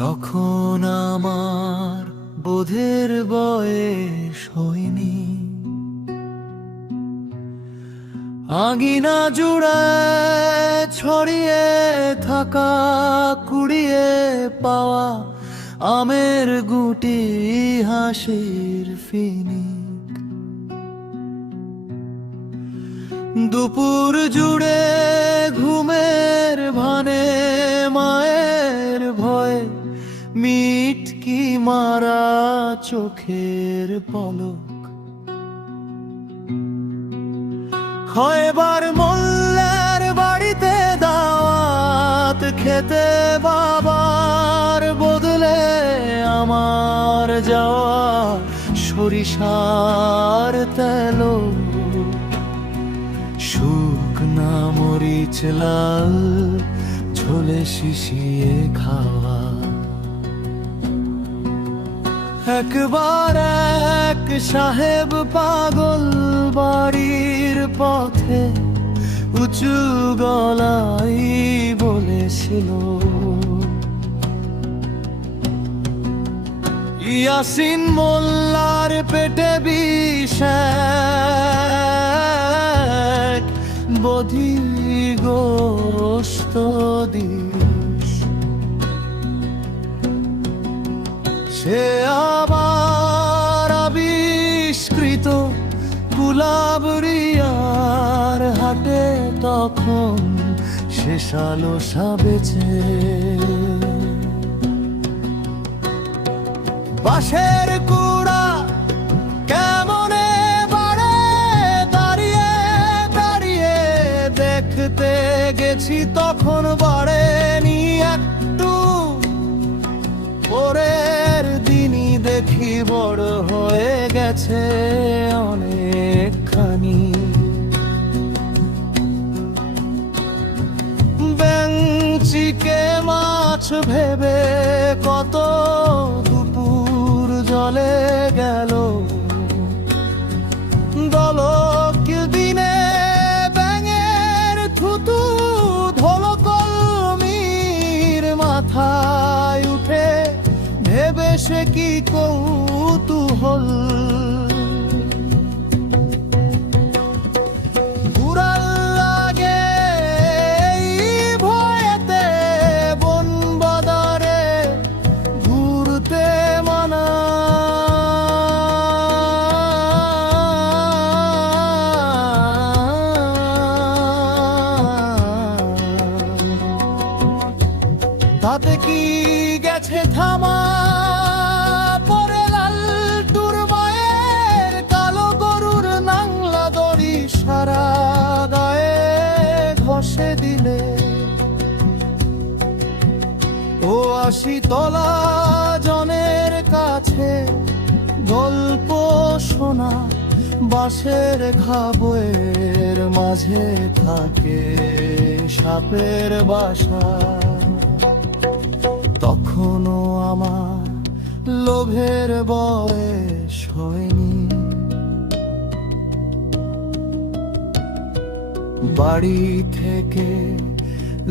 তখন আমার বোধের বয়স হয়নি, আঙিনা জুড়ে ছড়িয়ে থাকা কুড়িয়ে পাওয়া আমের গুটি হাসির ফিনিক। দুপুর জুড়ে ঘুমের ভানে মায়ের ভয়ে মিটকি মারা চোখের পলক। কয়বার মোল্লার বাড়িতে দাওয়াত খেতে বাবার বদলে আমার যাওয়া সরিষার তেল, শুকনা মরিচ লাল ঝোলে শিশিয়ে খাওয়া। একবার এক সাহেব পাগল বাড়ির পথে উঁচু গলাই বলেছিল, ইয়াসিন মোল্লার পেটে বিষ এক, বধিগ্রস্ত দিস। সে আবার আবিষ্কৃত গুলাবরিয়ার হাটে তখন শেষ আলো সাবেছে। বাঁশের কুড়া কেমনে বাড়ে দাঁড়িয়ে দাঁড়িয়ে দেখতে গেছি, তখন বাড়েনি একটু। পরের দিনই দেখি বড় হয়ে গেছে অনেকখানি। বেঞ্চিকে মাছ ভেবে কত দুপুর জলে গেল, দলক দিনে ব্যাঙের থুতু ধলো কলমির মাথায় উঠে, ভেবে সে কি কৌতূহল। ঘুরাল লাগে এই ভয়েতে বন বাদারে ঘুরতে মানা। তাতে কি গেছে থামা, পরে লালটুর মায়ের কালো গরুর নাংলা দড়ি সারা গায়ে ঘষে দিলে। ও ৮০ তলা জনের কাছে গল্প শোনা, বাঁশের ঘাবয়ের মাঝে থাকে সাপের বাসা। তখনও আমার লোভের বয়স হয়নি, বাড়ি থেকে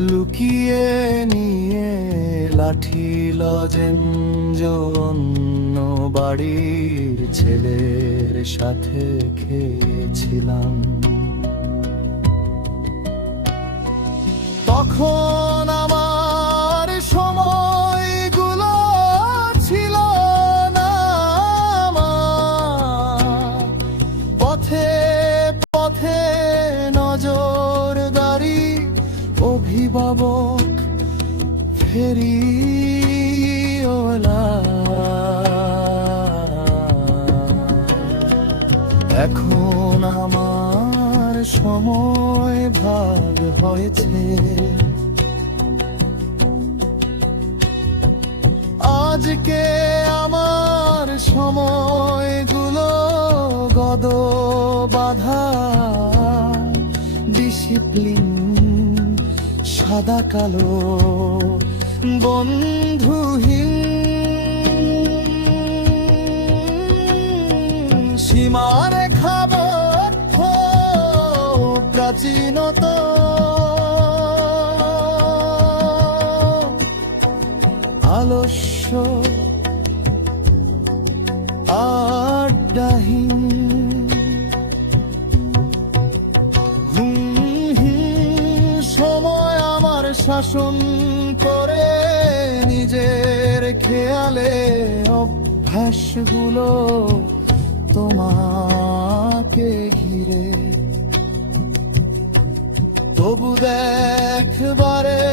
লুকিয়ে নিয়ে লাঠি লজেঞ্জ অন্য বাড়ির ছেলের সাথে খেয়েছিলাম। তখন আমার সময়গুলো ছিল না আমার, পথে পথে নজরদারি অভিভাবক ফেরিওয়ালা। এখন আমার সময় ভাগ হয়েছে, আজকে আমার সময়গুলো গদ বাঁধা। ডিসিপ্লিন সাদা কালো বন্ধুহীন, সীমারেখা বদ্ধ প্রাচীনতা। আলস্য আড্ডাহীন সময় আমার শাসন করে নিজের খেয়ালে অভ্যাসগুলো তোমাকে ঘিরে তবু দেখবারে